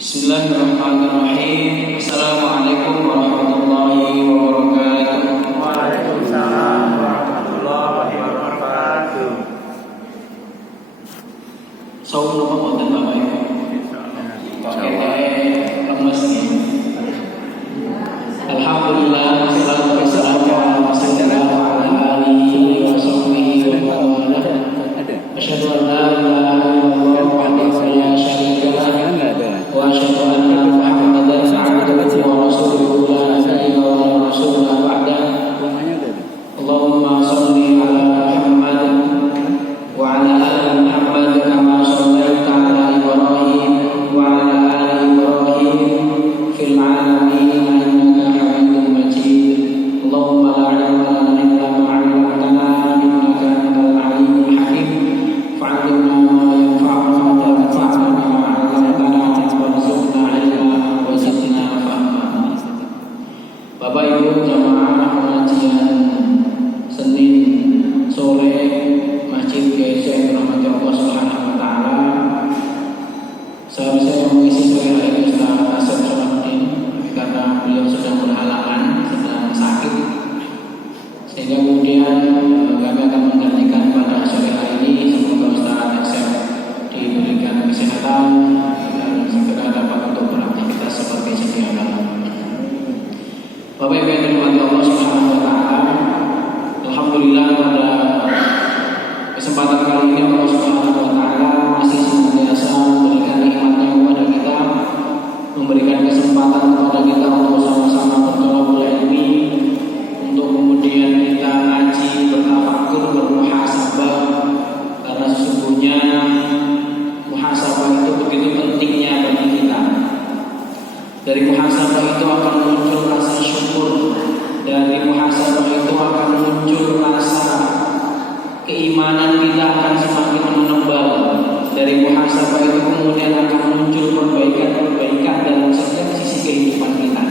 Bismillahirrahmanirrahim. Assalamualaikum warahmatullahi wabarakatuh. Waalaikumsalam warahmatullahi wabarakatuh. Saum apa boten Bapak Ibu? Pakai lemes nih. Alhamdulillah, wassalatu wassalamu ala Rasulillah wa ala alihi wa sahbihi wa man wala. Asyhadu an la ilaha illallah wahdahu la syarika lah wa asyhadu anna Muhammadan abduhu wa rasuluhu la nabiyya wa rasulullah ba'da. Allahumma shalli ala Muhammad wa ala ali Muhammad kama shallaita ala Ibrahim wa ala ali Ibrahim fil alamin innaka Hamidum Majid. Allahumma la ilma lana illa ma 'allamtana innaka antal alimul hakim. Fa'allimna ma yanfa'una wanfa'na bima 'allamtana warzuqna 'ilma wa zidna fahma. Bapak Ibu jamaah pengajian Senin sore Masjid GC yang dirahmati Allah Subhanahu wa taala. Seharusnya yang mengisi sore hari ini Ustaz Asep Salahuddin, karena beliau sedang berhalangan, sedang sakit, sehingga kemudian kami akan menggantikan pada sore hari ini. Semoga Ustaz Asep diberikan kesehatan dan segera dapat untuk beraktivitas seperti sedia kala. Bapak Ibu yang dirahmati Allah Subhanahu wa taala, alhamdulillah pada kesempatan kali ini Allah Subhanahu wa taala masih senantiasa memberikan nikmatnya kepada kita, memberikan kesempatan kepada kita untuk sama-sama bertolabul ilmi, untuk kemudian kita ngaji, bertafakur, bermuhasabah, karena sesungguhnya muhasabah itu begitu pentingnya bagi kita. Dari muhasabah itu akan muncul rasa syukur, dari muhasabah itu akan muncul rasa keimanan kita akan semakin menebal. Dari muhasabah itu kemudian akan muncul perbaikan-perbaikan dalam setiap sisi kehidupan kita.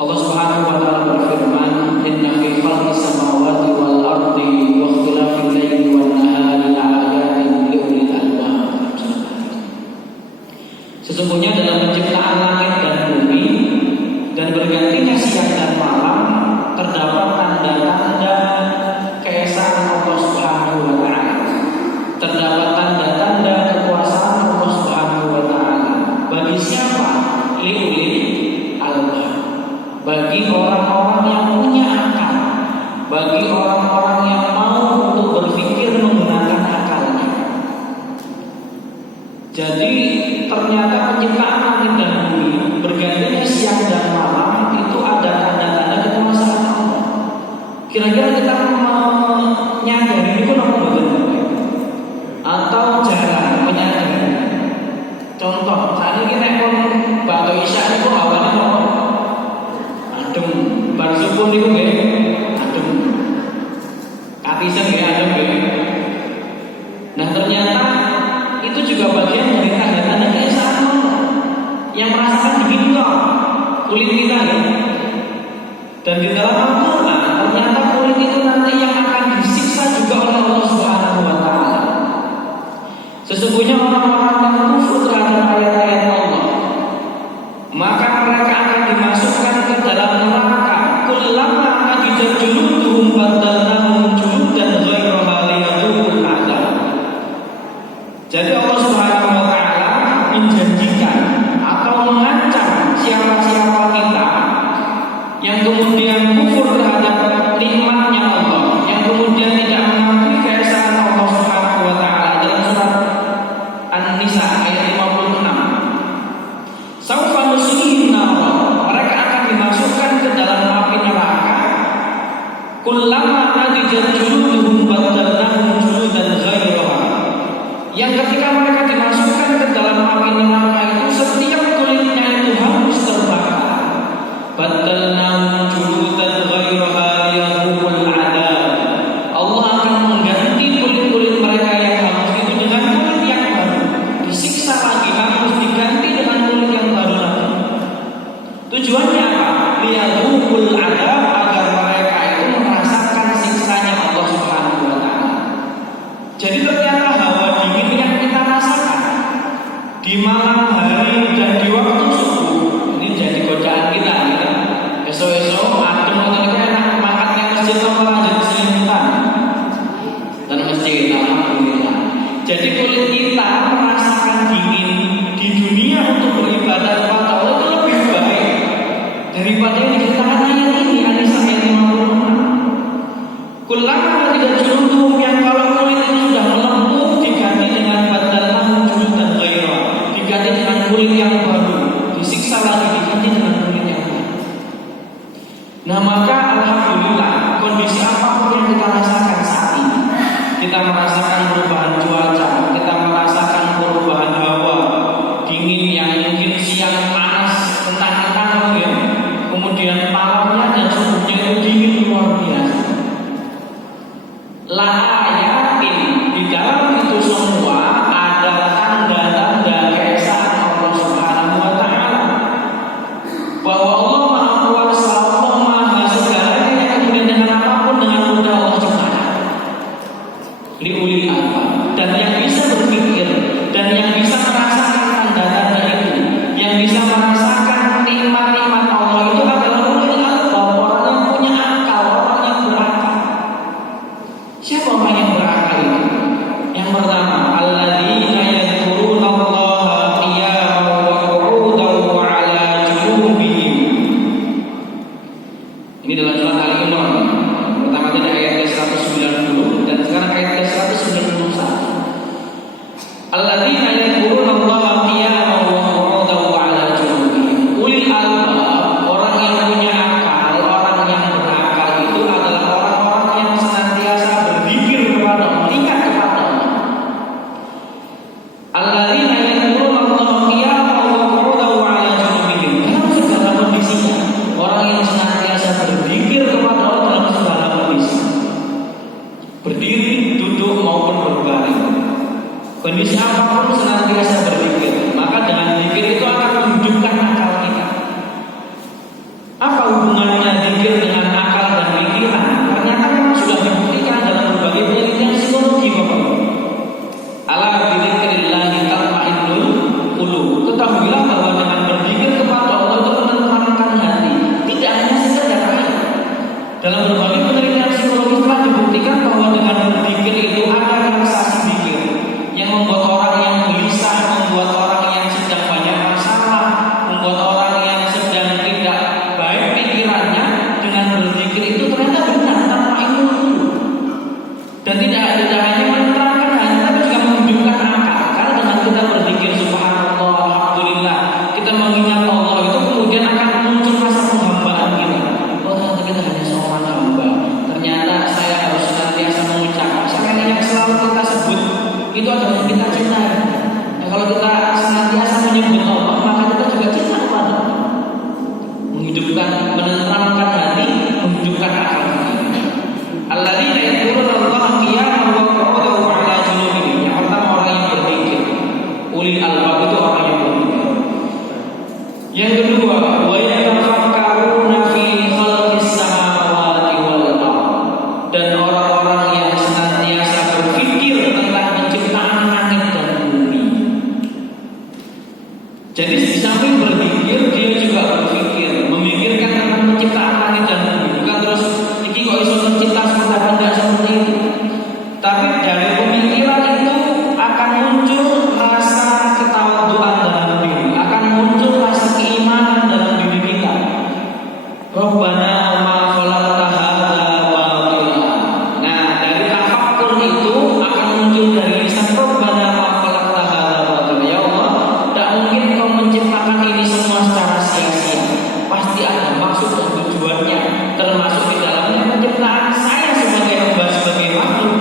Allah Subhanahu wa taala berfirman, "Inna fi khalqis samawati wal ardi wa ikhtilafil laili wan nahari laayatin liulil albab." Sesungguhnya dalam penciptaan langit dan bumi dan bergantinya siang dan malam terdapat tanda-tanda keesaan Allah Subhanahu wa taala. Terdapat tanda-tanda kekuasaan Allah Subhanahu wa taala. Bagi siapa? Liulil albab. Bagi orang-orang yang punya akal, bagi orang-orang yang mau untuk berpikir menggunakan akalnya. Jadi ternyata penciptaan langit dan bumi, bergantinya siang dan malam itu ada tanda-tanda kekuasaan Allah. Kira-kira kita menyadari itu apa betul? Atau jarang menyadari? Contoh, saat ini kita bakal isya itu awalnya apa? Adem, bar subuh itu adem, katisen adem. Nah ternyata itu juga bagian dari tanda-tanda keesaan Allah yang merasakan begini loh kulit kita ya. Dan di dalam Al-Quran ternyata kulit itu nanti yang akan disiksa juga oleh Allah Subhanahu wa taala. Sesungguhnya orang-orang yang kufur terhadap ayat-ayat Allah, maka mereka akan dimasukkan ke dalam neraka. Kullama nadijat juluduhum badalnahum juludan ghairaha liyadhuqul 'adzab. Jadi Allah Subhanahu wa taala menjanjikan atau mengancam siapa-siapa kita yang kemudian kufur terhadap nikmatnya Allah, yang kemudian tidak mengakui keesaan Allah Subhanahu wa taala. Dalam surat An-Nisa ayat 56. Saufa nuslihim nar. Mereka akan dimasukkan ke dalam api neraka. Kullama nadijat juluduhum badalnahum juludan ghairaha. Yang ketika mereka dimasukkan ke dalam api neraka itu setiap kulitnya itu harus terbakar. Badalnahum juludan ghairaha liyadhuqul 'adzab. Allah akan mengganti kulit-kulit mereka yang halus itu dengan kulit yang baru. Disiksa lagi, harus diganti dengan kulit yang baru lagi. Tujuannya apa? Liyadhuqul 'adzab, agar mereka itu merasakan siksanya Allah Subhanahu wa taala. Jadi ternyata hawa dingin yang kita rasakan di malam hari dan di waktu subuh. Ini jadi godaan kita gitu. Esok-esok adem atau enak mangkatnya masjid atau lanjut selimutan dan masjid, alhamdulillah. Jadi kulit kita merasakan dingin di dunia untuk beribadah kepada Allah itu lebih baik daripada yang diceritakan ayat ini, An-Nisa ayat 56. Kulama tidak junduhum, yang kalau kulit itu sudah melempuh diganti dengan badalahum juludan ghairah, diganti dengan kulit yang baru, disiksa lagi diganti dengan kulit yang baru. Nah maka alhamdulillah, kondisi apapun yang kita rasakan saat ini, kita merasakan perubahan cuaca, kita merasakan perubahan hawa, dingin yang mungkin siang panas kentang-kentang ya, kemudian malamnya dan subuhnya itu dingin luar biasa. La ayatin, di dalam itu semua ada tanda-tanda keesaan Allah Subhanahu wa taala. Bahwa Allah Maha Kuasa, Allah Maha segalanya, yang kemudian dengan apapun dengan mudah Allah ciptakan. Liulil albab, dan yang bisa berpikir dan yang bisa merasakan tanda-tanda itu, yang bisa merasakan nikmat-nikmat Allah itu adalah ulil albab, orang yang punya akal, orang yang berakal. Siapa orang yang berakal itu? Yang pertama, alladzina yadhkurunallaha qiyaman wa qu'udan wa 'ala junubihim. Ini dalam surat Al-Imran. Pertama tadi ayat 190 dan sekarang ayat 191. Alladzina yadhkurunallaha qiyaman wa qu'udan wa 'ala junubihim. Ulil albab, orang yang punya akal, orang yang berakal itu adalah orang-orang yang senantiasa berzikir kepada Allah, ingat kepada Allah. Alladzina yadhkurunallaha qiyaman wa qu'udan wa 'ala junubihim. Dalam segala kondisinya, orang yang senantiasa berzikir kepada Allah dalam segala kondisi. Berdiri, duduk maupun berbaring. Kondisi apapun senantiasa berzikir. Maka dengan zikir itu akan menghidupkan akal kita. Apa hubungannya zikir dengan akal dan pikiran? Karena kan sudah dibuktikan dalam berbagai penelitian psikologi, Bapak. Ala bidzikrillahi tatma'innul qulub. Ketahuilah bahwa dengan berzikir kepada Allah itu menenangkan hati. Tidak hanya sekedar ayat. Dalam berbagai penelitian psikologi telah dibuktikan bahwa dengan berzikir itu ada relaksasi zikir yang membuat orang yang gelisah, membuat orang yang sedang banyak masalah, membuat orang yang sedang tidak baik pikirannya, dengan berzikir itu ternyata benar tatma'innul qulub. Dan tidak hanya menerangkan hati, tapi juga menghidupkan akal. Karena dengan kita berzikir subhanallah, alhamdulillah, kita mengingat Allah, itu kemudian akan muncul rasa penghambaan kita. Oh ternyata kita hanya seorang hamba. Ternyata saya harus senantiasa mengucap. Misalkan yang selalu kita sebut itu adalah yang kita cintai. Nah, kalau kita senantiasa menyebut Allah, maka kita juga cinta kepada Allah. Menghidupkan, menenangkan hati, menghidupkan akal kita. Alladzina yadhkurunallaha qiyaman wa qu'udan wa 'ala junubihim. Yang pertama orang yang berzikir. Ulil albab itu orang yang berzikir. Yang kedua, wa yatafakkaruna fi khalqis samawati wal ardh. Dan orang-orang yang senantiasa berpikir tentang penciptaan langit dan bumi. Jadi di samping berzikir, dia juga berpikir, memikirkan tentang penciptaan langit dan bumi. Bukan terus iki kok iso mencipta seperti apa, enggak seperti itu. Tapi dari pemikiran itu akan muncul rasa ketawaduan dalam diri, akan muncul rasa keimanan dalam diri kita. Rabbana ma khalaqta hadza batila. Nah, dari tafakkur itu akan muncul dari lisan Rabbana ma khalaqta hadza batila. Ya Allah, tidak mungkin kau menciptakan ini semua secara sia-sia. Pasti ada maksud dan tujuannya, termasuk di dalamnya penciptaan saya sebagai hamba, sebagai makhluk.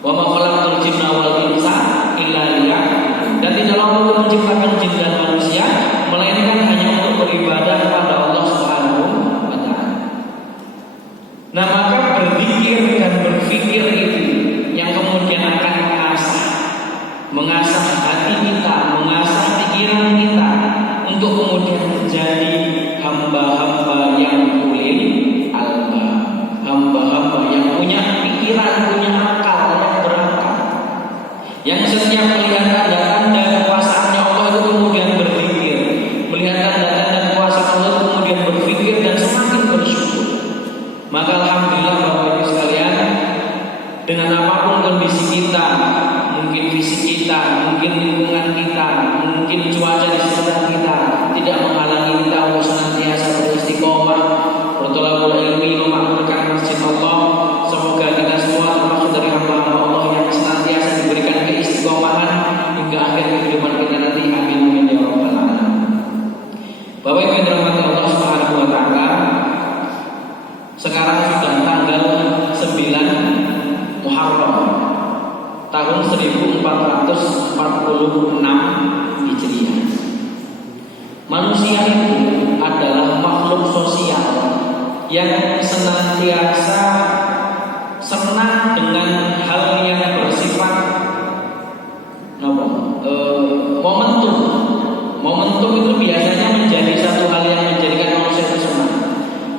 Wa ma khalaqtul jinna wal insa illa liya'budun. Dan tidak Allah menciptakan jin dan manusia melainkan hanya untuk beribadah kepada Allah Subhanahu wa taala. Nah, maka berzikir dan berpikir itu yang kemudian akan mengasah hati kita, mengasah pikiran kita untuk kemudian menjadi hamba-hamba yang ulil albab, hamba-hamba yang punya pikiran, punya akal, yang berakal, yang setiap melihat tanda-tanda kekuasaan lingkungan kita, mungkin cuaca di sekitar kita tidak menghalangi kita untuk senantiasa beristiqomah, bertolak ilmi, memakmurkan masjid Allah. Semoga kita semua termasuk dari hamba Allah yang senantiasa diberikan keistiqomahan hingga akhir kehidupan kita nanti. Amin amin ya rabbal alamin. Bapak Ibu yang dirahmati Allah Subhanahu wa taala, sekarang sudah tanggal 9 Muharram tahun 1446 Hijriah. Manusia itu adalah makhluk sosial yang senantiasa senang dengan hal yang bersifat momentum. Momentum itu biasanya menjadi satu hal yang menjadikan manusia itu senang.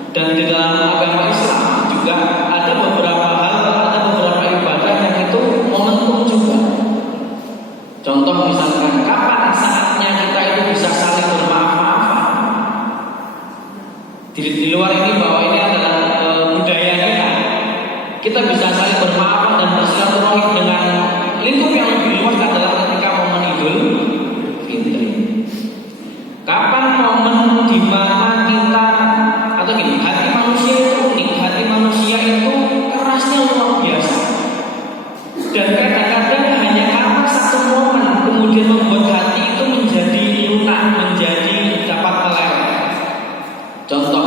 Dan di dalam agama Islam juga ada beberapa hal, ada beberapa ibadah yang itu momentum juga. Contoh misalkan, kapan saatnya kita itu bisa saling bermaaf-maafan? Di luar ini bahwa ini adalah budaya kita. Kita bisa saling bermaafan dan bersilaturahim dengan lingkup yang lebih luas adalah ketika momen Idul Fitri. Kapan momen di mana kita, atau gini, hati manusia itu unik, hati manusia itu kerasnya luar biasa. Dan kadang-kadang hanya karena satu momen kemudian membuat hati itu menjadi lunak, menjadi dapat meleleh. Contoh,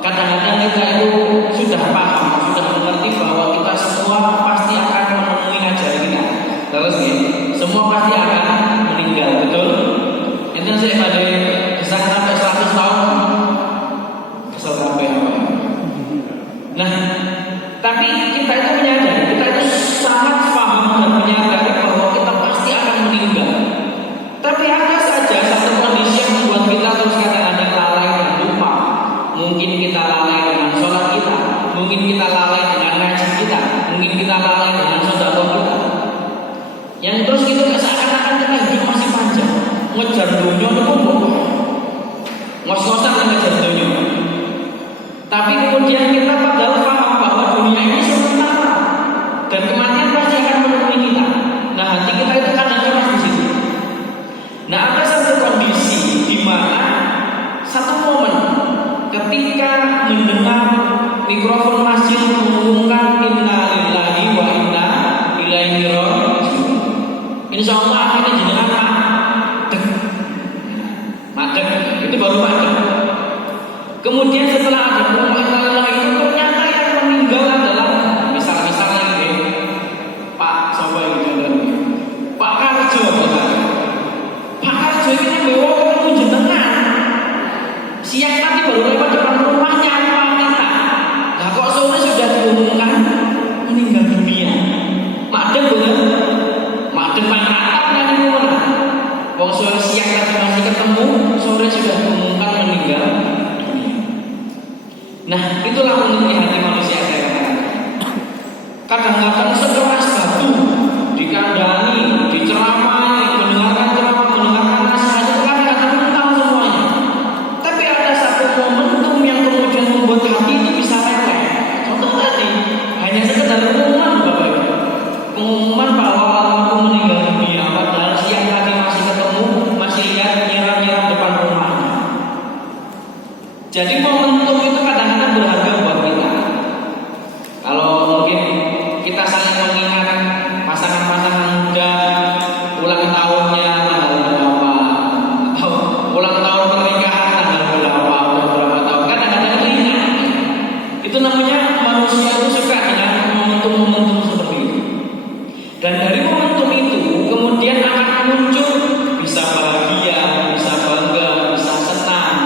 kadang-kadang kita itu sudah paham, sudah mengerti bahwa kita semua pasti akan menemui ajal kita. Terus ya, semua pasti akan meninggal, betul? Itu saya pada kesal sampai 100 tahun, kesal sampai apa? Nah, tapi kita itu menyadari, kita itu sangat paham dan menyadari bahwa kita pasti akan meninggal. Tapi ada saja satu kondisi yang membuat kita terus kadang-kadang lalai dan lupa. Mungkin kita lalai dengan sholat kita, mungkin kita lalai dengan ngaji kita, mungkin kita lalai dengan sedekah kita. Yang terus gitu seakan-akan kita hidup masih panjang, ngejar dunia itu bodoh, ngos-ngosan ngejar dunia. Tapi kemudian kita padahal paham bahwa dunia ini sementara dan kematian pasti akan menemui kita. Nah, hati kita itu kadang-kadang di situ. Nah, ada satu kondisi di mana satu momen ketika mendengar mikrofon masjid mengumumkan inna lillahi wa inna ilaihi raji'un. Insyaallah akhirnya jenengan madeg. Itu baru madeg. Kemudian setelah ada pengumuman itu ternyata yang meninggal adalah misalnya ini Pak siapa yang meninggal? Pak Karjo misalnya. Pak Karjo ini bawa ketemu jenengan. Siang tadi baru lewat depan rumahnya wanita. Nah kok sore sudah diumumkan meninggal dunia. Madem bukan? Madem mantap nanti mana? Wong sore siang tadi masih ketemu, sore sudah diumumkan meninggal dunia. Nah itulah uniknya hati manusia saya katakan. Kadang-kadang sekeras batu dikandani, diceramai, mendengarkan ceramah, mendengarkan nasihat itu kadang-kadang tahu semuanya. Tapi ada satu momentum yang kemudian membuat hati itu bisa leleh. Contoh tadi hanya sekedar pengumuman Bapak Ibu. Pengumuman bahwa almarhum meninggal dunia, padahal siang tadi masih ketemu, masih lihat nyiram-nyiram depan rumahnya. Jadi momentum itu kadang-kadang berharga buat kita. Kalau mungkin kita saling mengingat pasangan-pasangan muda ulang tahunnya tanggal berapa, atau ulang tahun pernikahan tanggal berapa, beberapa tahun, kadang-kadang itu ingat. Itu namanya manusia itu suka dengan momentum-momentum seperti itu. Dan dari momentum itu kemudian akan muncul bisa bahagia, bisa bangga, bisa senang,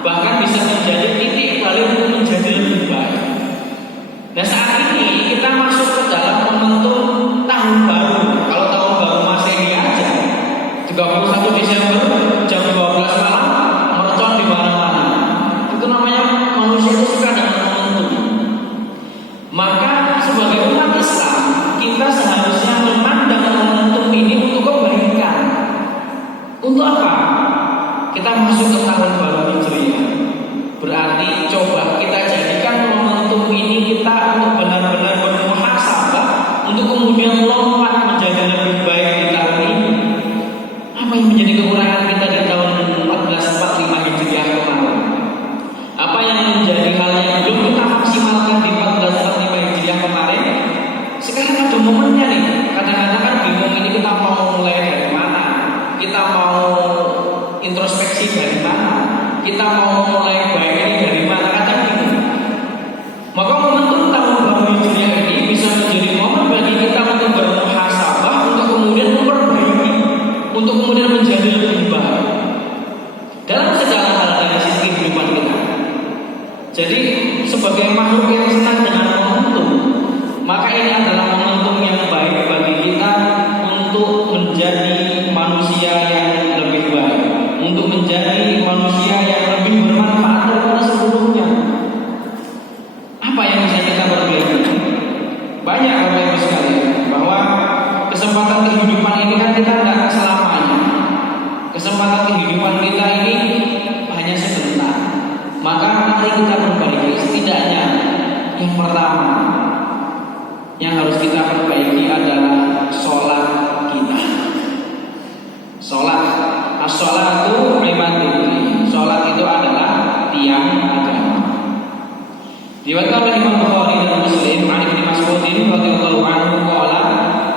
bahkan bisa menjadi titik balik untuk menjadi lebih baik. Nah saat ini kita masuk ke dalam momentum tahun baru. Kalau tahun baru Masehi aja 31 Desember jam 12 malam mercon di mana-mana. Itu namanya manusia itu suka dengan momentum. Maka sebagai umat Islam kita seharusnya memandang momentum ini untuk kebaikan. Untuk apa? Kita masuk ke tahun baru Hijriah. Berarti coba kita jadikan momentum ini kita untuk benar-benar bermuhasabah, untuk kemudian lompat menjadi lebih baik di tahun ini. yang menjadi kekurangan kita di tahun 1445 Hijriah kemarin? Apa yang menjadi hal yang belum kita maksimalkan di 1445 Hijriah kemarin? Sekarang ada momennya nih. Kadang-kadang kan bingung ini kita mau mulai dari mana? Kita mau introspeksi dari mana? Kita mau mulai baik ini dari mana? Kadang bingung. Maka momentum tahun baru Hijriah ini bisa menjadi momen bagi kita untuk bermuhasabah, untuk kemudian memperbaiki, untuk kemudian menjadi lebih baik dalam segala hal dari sisi kehidupan kita. Jadi sebagai makhluk yang senang dengan momentum, maka ini adalah momentum yang baik bagi kita untuk menjadi manusia yang lebih baik, untuk menjadi manusia yang lebih bermanfaat daripada sebelumnya. Apa yang bisa kita perbaiki? Banyak Bapak Ibu sekalian, bahwa kesempatan kehidupan ini kan kita tidak selamanya. Kesempatan kehidupan kita ini hanya sebentar. Maka mari kita perbaiki. Setidaknya yang pertama yang harus kita perbaiki adalah sholat kita. Sholat, as-sholatu imadul. Sholat itu adalah tiang agama. Diriwayatkan oleh Imam Bukhari dan Muslim an Ibnu Mas'ud radhiyallahu anhu qala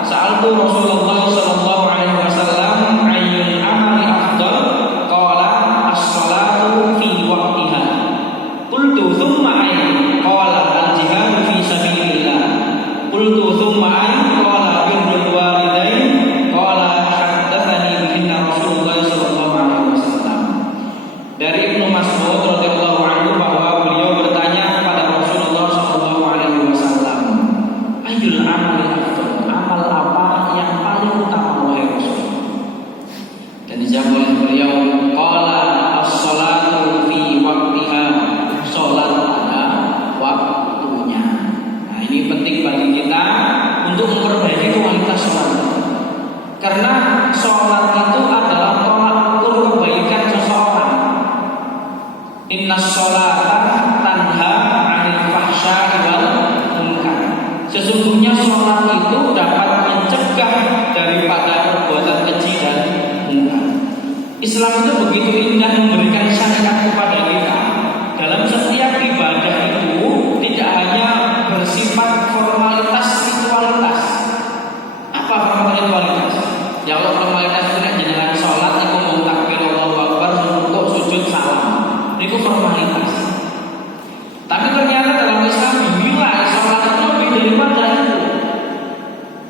sa'altu Rasulullah sallallahu alaihi wasallam ayyul amali afdal qala as-shalatu fi waqtiha qultu thumma ayy qala al-jihadu fi sabilillah qultu thumma ayy qala birrul walidain qala haddatsani bihinna Rasulullah sallallahu alaihi wasallam. Dari Ibnu Mas'ud radhiyallahu anhu bahwa beliau bertanya kepada Rasulullah sallallahu alaihi wasallam, ayyul amali afdal? Amal apa yang paling utama wahai Rasul? Dan dijawab oleh beliau, qala as-shalatu fi waqtiha. Salat pada waktunya. Nah, ini penting bagi kita untuk memperbaiki kualitas salat. Karena salat itu adalah tolak ukur kebaikan seseorang. Innas sholata tanha 'anil fahsya'i wal munkar. Sesungguhnya sholat itu dapat mencegah daripada perbuatan keji dan munkar. Islam itu begitu indah memberikan syariat kepada kita. Dalam setiap ibadah itu tidak hanya bersifat formalitas ritualitas. Apa formalitas? Ya Allah, formalitas itu tidak jenengan sholat itu mau takbir Allahu Akbar, rukuk, sujud, salam. Itu formalitas. Tapi ternyata dalam Islam dinilai sholat itu lebih daripada itu.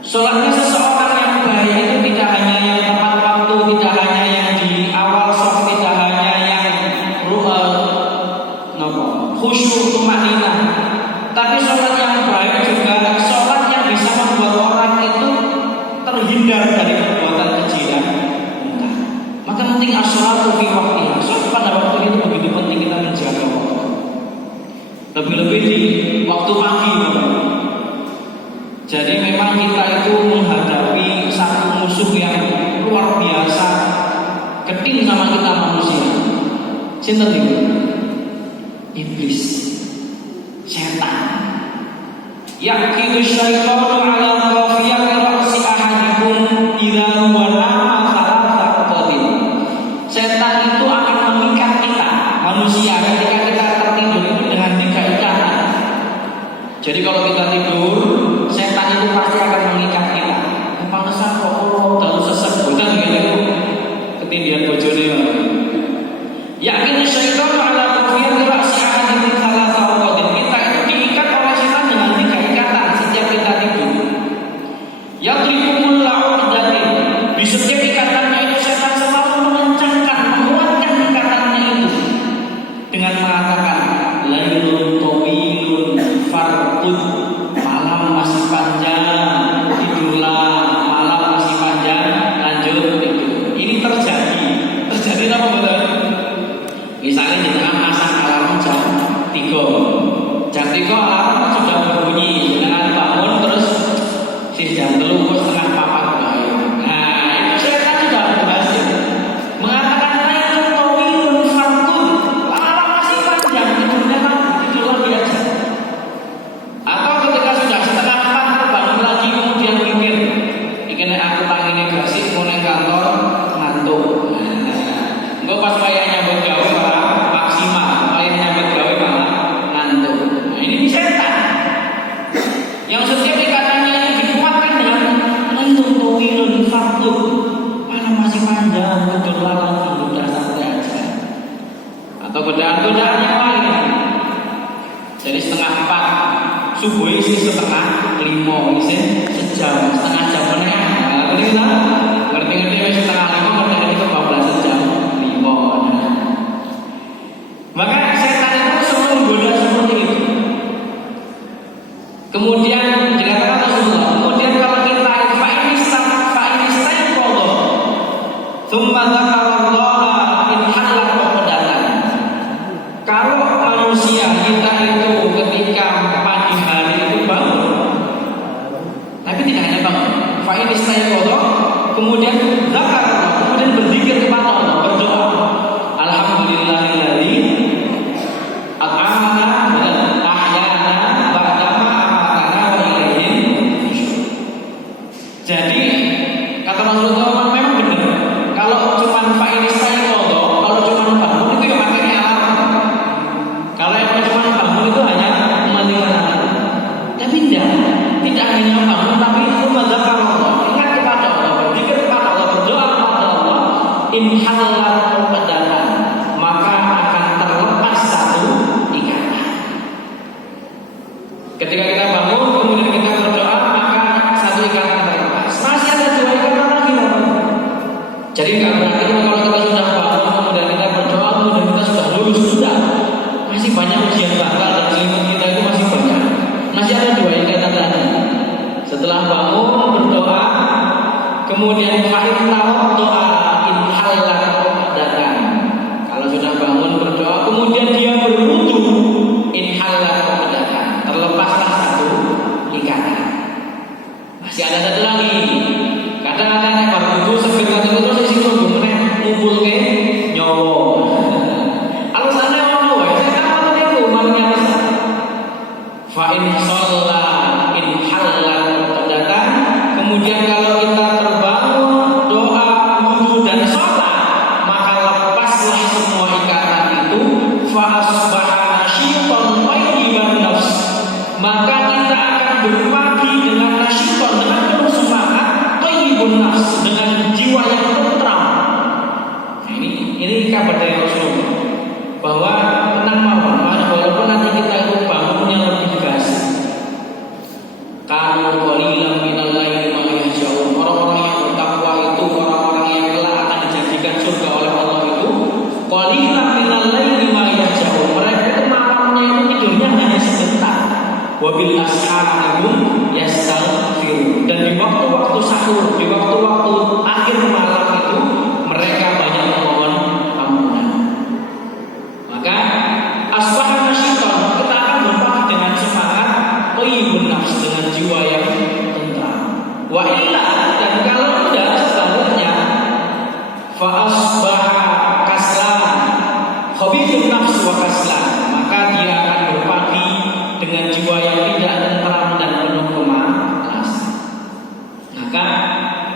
Sholatnya seseorang yang baik itu tidak hanya yang tepat waktu, tidak hanya yang di awal sholat, tidak hanya yang khusyuk, tumanina. Tapi sholat yang baik juga sholat yang bisa membuat orang itu terhindar dari perbuatan keji dan munkar. Maka penting as-sholatu fi waqtiha. Sholat pada waktu itu begitu penting kita menjaga waktu. Lebih-lebih di waktu pagi. Jadi memang kita itu menghadapi satu musuh yang luar biasa, keting sama kita manusia. Sinten itu? Iblis, setan. Yaqidu syaitanu ala qafiyati ra'si ahadikum idza huwa nama thalatha qatin. Setan itu akan mengikat kita manusia ketika kita tertidur itu dengan 3 ikatan. Jadi kalau kita tidur, setan itu pasti akan mengikat kita. Pantesan kok terlalu sesek boten gitu. Ketindihan bojone. Yaqidu syaitanu ala qafiyati ra'si ahadikum thalatha qatin. Kita itu diikat oleh setan dengan 3 ikatan setiap kita tidur. Yaqlibu la'udatin. Di setiap ikatannya itu setan selalu mengencangkan, menguatkan ikatannya itu dengan mengatakan lailun tawilun farqud. Malam masih panjang, tidurlah. Malam masih panjang, lanjut tidur. Ini terjadi apa betul? Misalnya kita masang alarm jam 3. Jam 3 alarm sudah berbunyi, jangan bangun terus jam 3 setengah 4 baik. Nah, itu setan sudah berhasil mengatakan lailun tawilun farqud. Malam masih panjang, tidurnya kan tidur lagi aja. Atau ketika sudah setengah 4 terbangun lagi kemudian mikir, iki nek aku tangine gasik mau nang kantor ngantuk. godaan-godaan yang lain. Jadi 3:30, subuh isi 4:30, isi sejam, setengah jam meneh. Ngerti kita? Ngerti-ngerti wis 4:30, ngerti-ngerti kebablasan jam 5. Maka setan itu selalu menggoda seperti itu. Kemudian dikatakan Rasulullah, kemudian kalau kita fa'inista'in qadha tsumma dzakarallaha in halal qadatan. Kalau manusia kita itu ketika pagi hari itu bangun, tapi tidak hanya bangun, fa'inista'in qadha, kemudian dzakar, kemudian berzikir kepada Allah, berdoa, alhamdulillahilladzi at'amana wa ahyana ba'dama amatana wa ilaihi nusyur. Jadi kata Rasulullah memang benar. Kalau cuma fa'inista'in qadha, kalau cuma bangun itu ya makanya alarm. Kalau yang cuma bangun itu hanya mematikan alarm. Tapi tidak hanya bangun, tapi itu dzakar, ingat kepada Allah, berzikir kepada Allah, berdoa kepada Allah, in halal qadatan, maka akan terlepas satu ikatan. Ketika kita bangun, kemudian kita berdoa, maka satu ikatan terlepas. Masih ada 2 ikatan lagi, jadi nggak berarti kalau kita sudah bangun, kemudian kita berdoa, kemudian kita sudah lulus, sudah. Masih banyak ujian bakal dan selimut kita itu masih banyak. Masih ada 2 ikatan lagi. Setelah bangun berdoa, kemudian fa'in tawad doa in halal qadatan. Kalau sudah bangun berdoa, kemudian dia berwudu, in halal qadatan, terlepaslah satu ikatan. Masih ada satu lagi. Kadang-kadang nek berwudu sebentar terus isi tunggu meneh ngumpul ke nyawa. Alasannya ono wae, saya kan niku maknya alasan. Fa in shalla in halal qadatan, kemudian kalau kita terbangun doa, wudu dan salat, maka lepaslah semua ikatan itu. Fa asbaha nasyitan thayyiban nafs, maka kita akan berpagi dengan nasyitan, dengan penuh semangat, thayyibun nafs, dengan jiwa yang tentram. Nah, ini kabar dari Rasulullah bahwa tenang mawon, walaupun nanti kita itu bangunnya lebih gas. Kanu qalilan minal laili ma yahjaun. Orang-orang yang bertakwa itu, orang-orang yang kelak akan dijadikan surga oleh Allah itu, qalilan minal laili ma yahjaun. Mereka itu malamnya itu tidurnya hanya sebentar. Wa bil asharihum yastaghfirun. Dan di waktu-waktu sahur, di waktu-waktu akhir malam itu mereka banyak memohon ampunan. Maka asbaha nasyitan, kita akan berpagi dengan semangat, thayyibun nafs, dengan jiwa yang tentram. Wa illa, dan kalau tidak sebaliknya, fa asbaha kaslan, khabithun nafs wa kaslan, maka dia akan berpagi dengan jiwa yang tidak tentram dan penuh kemalasan. Maka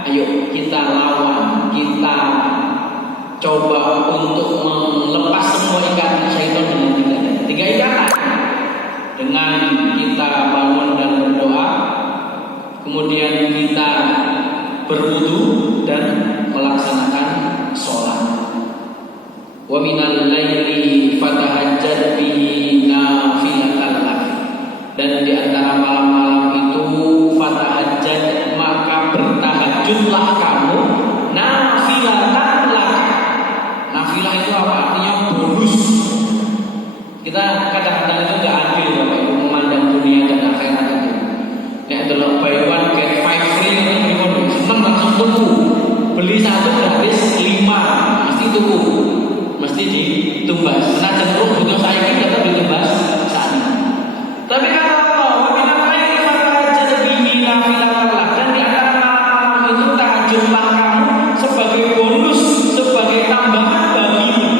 ayo kita lawan, kita coba untuk melepas semua ikatan syaitan dengan 3 ikatan. Dengan kita bangun dan berdoa, kemudian kita berwudu dan melaksanakan sholat. Wa minal laili fatahajjad bihi nafilatan lak. Dan di antara malam-malam itu fatahajjad, maka bertahajudlah kamu nafilatan lak. Nafilah itu apa? Artinya bonus. Kita kadang-kadang itu nggak adil Bapak Ibu memandang dunia dan akhirat itu. Nek delok buy one get 5 free itu gimana? Seneng langsung tuku. Beli 1 gratis 5, mesti tuku. Mesti ditumbas. Senajan terus butuh saiki tetap ditumbas saat ini. Tapi kata Allah, wa minal laili fatahajjad bihi nafilatan lak. Dan di antara malam itu tahajudlah kamu sebagai bonus, sebagai tambahan bagimu.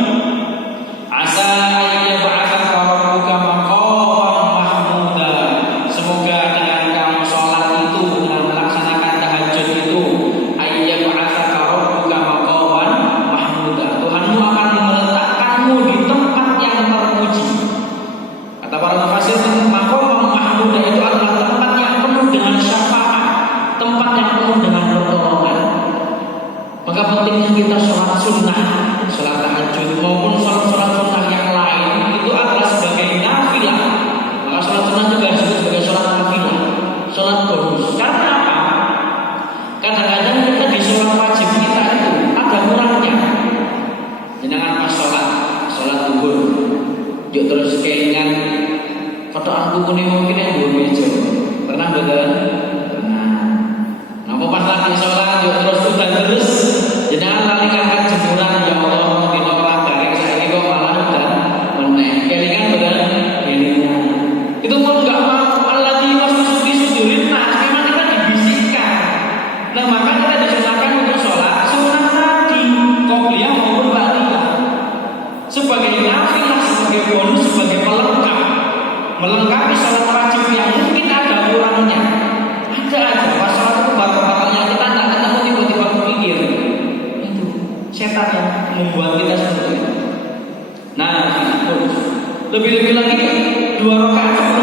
Asa ayyab'atsaka rabbuka maqaman mahmuda. Semoga dengan kamu sholat itu, dengan melaksanakan tahajud itu, ayyab'atsaka rabbuka maqaman mahmuda, Tuhanmu akan meletakkanmu di tempat yang terpuji. Kata para mufassir, maqam mahmuda itu adalah tempat yang penuh dengan syafaat, tempat yang penuh dengan pertolongan. Maka pentingnya kita sholat sunnah, sholat tahajud maupun sholat sunnah yang lain Yuk terus keingat kotokan kuku ini mungkin yang belum meja. Pernah betul? Pernah. Nah, pas lagi sholat yuk terus udah terus. Jangan lali angkat jemuran ya Allah mungkin orang bareng saya ini kok malah udah meneng. Kelingan betul? Kelingan. Itu pun nggak mau Allah di wasfi sudurin. Nah, memang kita dibisikkan. Nah, maka kita disunahkan untuk sholat sunnah tadi qobliyah maupun ba'diyah. Sebagai nafilah, sebagai bonus, sebagai pelengkap, melengkapi sholat wajib yang mungkin ada kurangnya. Ada aja pas sholat itu batalnya kita nggak ketemu tiba-tiba berpikir itu setan yang membuat kita seperti itu. Nah, lebih-lebih lagi 2 rakaat